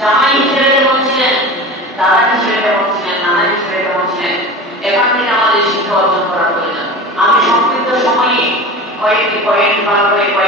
জামাই হিসেবে কেমন ছিলেন দাদা হিসেবে ছিলেন নানা হিসেবে কেমন ছিলেন এখান থেকে আমাদের শিক্ষা অর্জন করা প্রয়োজন। আমি সংক্ষিপ্ত সময়ে কয়েকটি পয়েন্ট বা করে